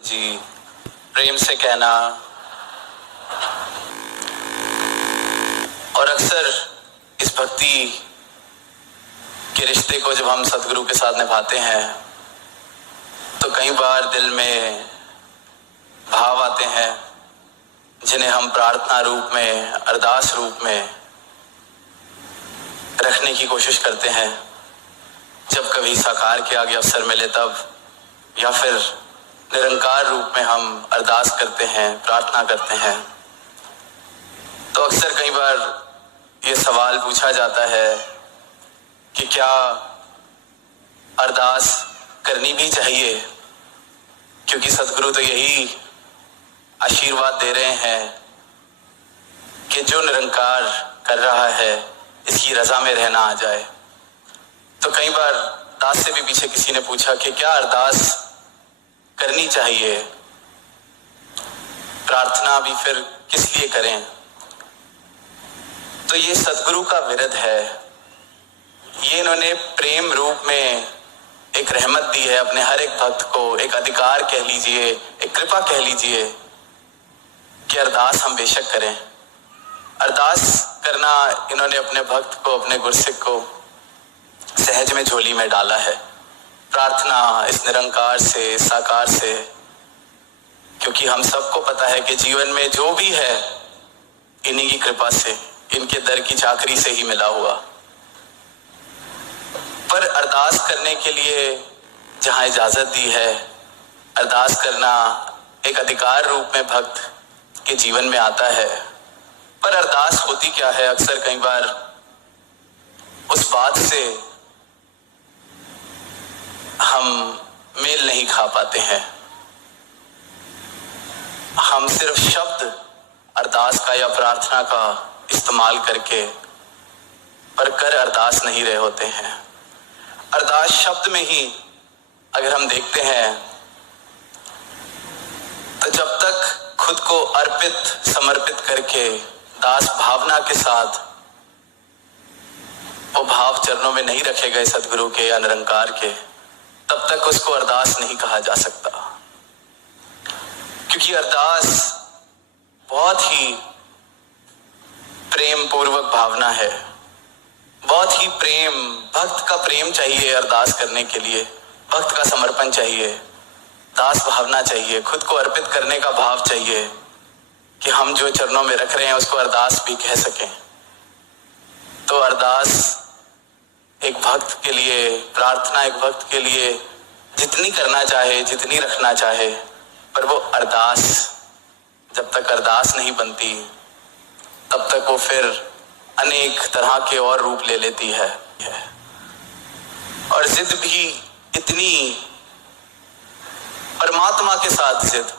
जी प्रेम से कहना। और अक्सर इस भक्ति के रिश्ते को जब हम सदगुरु के साथ निभाते हैं तो कई बार दिल में भाव आते हैं जिन्हें हम प्रार्थना रूप में, अरदास रूप में रखने की कोशिश करते हैं। जब कभी साकार के आगे अवसर मिले तब, या फिर निरंकार रूप में हम अरदास करते हैं, प्रार्थना करते हैं। तो अक्सर कई बार ये सवाल पूछा जाता है कि क्या अरदास करनी भी चाहिए, क्योंकि सदगुरु तो यही आशीर्वाद दे रहे हैं कि जो निरंकार कर रहा है इसकी रजा में रहना आ जाए। तो कई बार दास से भी पीछे किसी ने पूछा कि क्या अरदास करनी चाहिए, प्रार्थना भी फिर किस लिए करें। तो ये सदगुरु का विरध है। ये इन्होंने प्रेम रूप में एक रहमत दी है अपने हर एक भक्त को, एक अधिकार कह लीजिए, एक कृपा कह लीजिए कि अरदास हम बेशक करें। अरदास करना इन्होंने अपने भक्त को, अपने गुरसिक को सहज में झोली में डाला है। प्रार्थना इस निरंकार से, साकार से, क्योंकि हम सबको पता है कि जीवन में जो भी है इन्हीं की कृपा से, इनके दर की चाकरी से ही मिला हुआ। पर अरदास करने के लिए जहां इजाजत दी है, अरदास करना एक अधिकार रूप में भक्त के जीवन में आता है। पर अरदास होती क्या है, अक्सर कई बार उस बात से हम मेल नहीं खा पाते हैं। हम सिर्फ शब्द अरदास का या प्रार्थना का इस्तेमाल करके पर कर अरदास नहीं रहे होते हैं। अरदास शब्द में ही अगर हम देखते हैं तो जब तक खुद को अर्पित, समर्पित करके दास भावना के साथ वो भाव चरणों में नहीं रखे गए सदगुरु के या निरंकार के, तब तक उसको अरदास नहीं कहा जा सकता। क्योंकि अरदास बहुत ही प्रेम पूर्वक भावना है, बहुत ही प्रेम, भक्त का प्रेम चाहिए अरदास करने के लिए, भक्त का समर्पण चाहिए, दास भावना चाहिए, खुद को अर्पित करने का भाव चाहिए कि हम जो चरणों में रख रहे हैं उसको अरदास भी कह सकें। तो अरदास एक भक्त के लिए, प्रार्थना एक भक्त के लिए जितनी करना चाहे, जितनी रखना चाहे, पर वो अरदास जब तक अरदास नहीं बनती तब तक वो फिर अनेक तरह के और रूप ले लेती है। और जिद भी इतनी, परमात्मा के साथ जिद,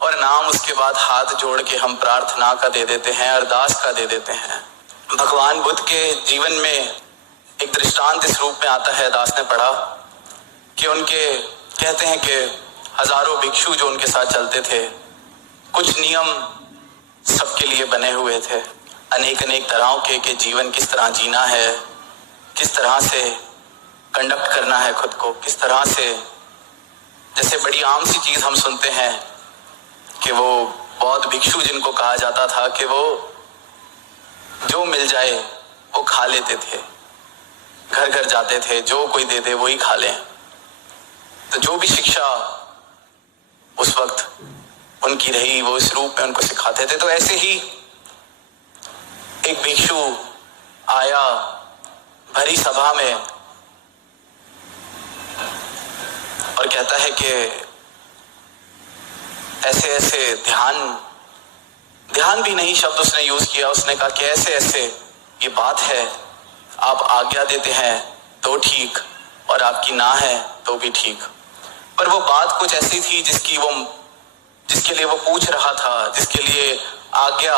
और नाम उसके बाद हाथ जोड़ के हम प्रार्थना का दे देते हैं, अरदास का दे देते हैं। भगवान बुद्ध के जीवन में एक दृष्टांत इस रूप में आता है, दास ने पढ़ा कि उनके, कहते हैं कि हजारों भिक्षु जो उनके साथ चलते थे, कुछ नियम सबके लिए बने हुए थे, अनेक अनेक तरहों के कि जीवन किस तरह जीना है, किस तरह से कंडक्ट करना है खुद को, किस तरह से, जैसे बड़ी आम सी चीज हम सुनते हैं कि वो बौद्ध भिक्षु जिनको कहा जाता था कि वो जो मिल जाए वो खा लेते थे, घर घर जाते थे, जो कोई दे दे वही खा लें। तो जो भी शिक्षा उस वक्त उनकी रही वो इस रूप में उनको सिखाते थे। तो ऐसे ही एक भिक्षु आया भरी सभा में और कहता है कि ऐसे ऐसे ध्यान भी नहीं शब्द उसने यूज किया, उसने कहा कि ऐसे ऐसे ये बात है, आप आज्ञा देते हैं तो ठीक और आपकी ना है तो भी ठीक। पर वो बात कुछ ऐसी थी जिसके लिए वो पूछ रहा था, जिसके लिए आज्ञा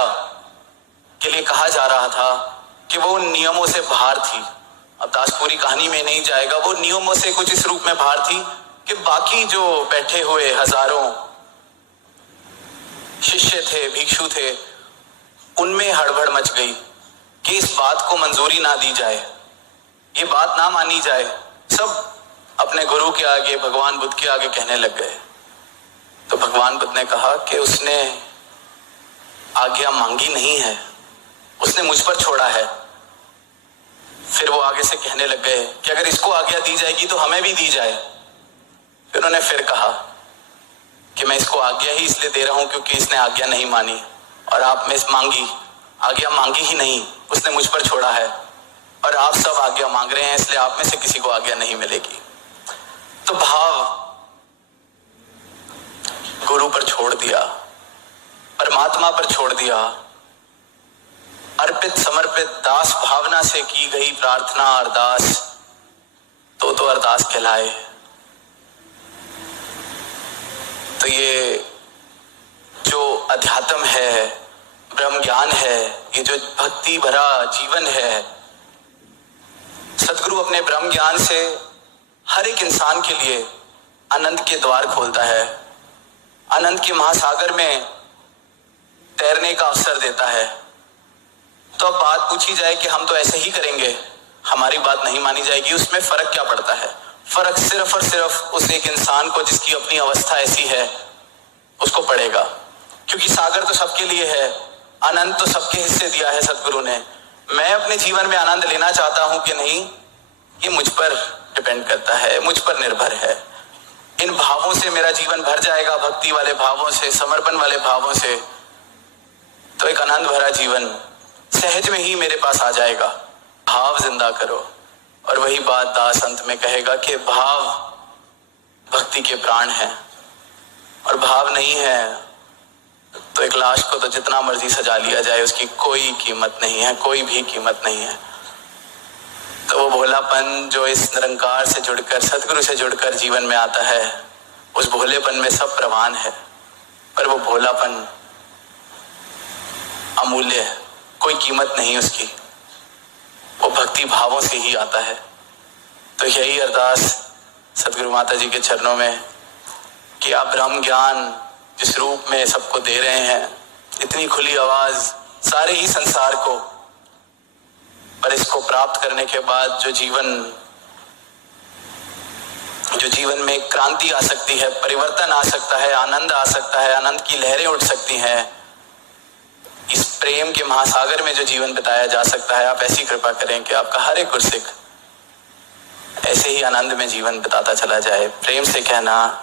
के लिए कहा जा रहा था, कि वो नियमों से बाहर थी। अब दास पूरी कहानी में नहीं जाएगा, वो नियमों से कुछ इस रूप में बाहर थी कि बाकी जो बैठे हुए हजारों शिष्य थे, भिक्षु थे, उनमें हड़बड़ मच गई कि इस बात को मंजूरी ना दी जाए, ये बात ना मानी जाए। सब अपने गुरु के आगे, भगवान बुद्ध के आगे कहने लग गए। भगवान बुद्ध ने कहा कि उसने आज्ञा मांगी नहीं है, उसने मुझ पर छोड़ा है। फिर वो आगे से कहने लग गए कि अगर इसको आज्ञा दी जाएगी तो हमें भी दी जाए। फिर उन्होंने फिर कहा कि मैं इसको आज्ञा ही इसलिए दे रहा हूं क्योंकि इसने आज्ञा नहीं मानी, और आप में आज्ञा मांगी ही नहीं, उसने मुझ पर छोड़ा है, और आप सब आज्ञा मांग रहे हैं, इसलिए आप में से किसी को आज्ञा नहीं मिलेगी। तो भाव गुरु पर छोड़ दिया, परमात्मा पर छोड़ दिया, अर्पित समर्पित दास भावना से की गई प्रार्थना अरदास तो अरदास कहलाए। तो ये जो अध्यात्म है, ब्रह्म ज्ञान है, ये जो भक्ति भरा जीवन है, सदगुरु अपने ब्रह्म ज्ञान से हर एक इंसान के लिए आनंद के द्वार खोलता है, आनंद के महासागर में तैरने का अवसर देता है। तो अब बात पूछी जाए कि हम तो ऐसे ही करेंगे, हमारी बात नहीं मानी जाएगी, उसमें फर्क क्या पड़ता है? फर्क सिर्फ और सिर्फ उस एक इंसान को जिसकी अपनी अवस्था ऐसी है उसको पड़ेगा, क्योंकि सागर तो सबके लिए है, आनंद तो सबके हिस्से दिया है सदगुरु ने। मैं अपने जीवन में आनंद लेना चाहता हूं कि नहीं, ये मुझ पर डिपेंड करता है, मुझ पर निर्भर है। इन भावों से मेरा जीवन भर जाएगा, भक्ति वाले भावों से, समर्पण वाले भावों से, तो एक आनंद भरा जीवन सहज में ही मेरे पास आ जाएगा। भाव जिंदा करो, और वही बात दास अंत में कहेगा कि भाव भक्ति के प्राण है, और भाव नहीं है तो एक लाश को तो जितना मर्जी सजा लिया जाए उसकी कोई कीमत नहीं है, कोई भी कीमत नहीं है। तो वो भोलापन जो इस निरंकार से जुड़कर, सदगुरु से जुड़कर जीवन में आता है, उस भोलेपन में सब प्रवान है, पर वो भोलापन अमूल्य है, कोई कीमत नहीं उसकी, वो भक्ति भावों से ही आता है। तो यही अरदास सदगुरु माता जी के चरणों में कि आप ब्रह्म ज्ञान जिस रूप में सबको दे रहे हैं, इतनी खुली आवाज सारे ही संसार को, पर इसको प्राप्त करने के बाद जो जीवन में क्रांति आ सकती है, परिवर्तन आ सकता है, आनंद आ सकता है, आनंद की लहरें उठ सकती हैं, इस प्रेम के महासागर में जो जीवन बिताया जा सकता है, आप ऐसी कृपा करें कि आपका हर एक गुरसिक ऐसे ही आनंद में जीवन बिताता चला जाए। प्रेम से कहना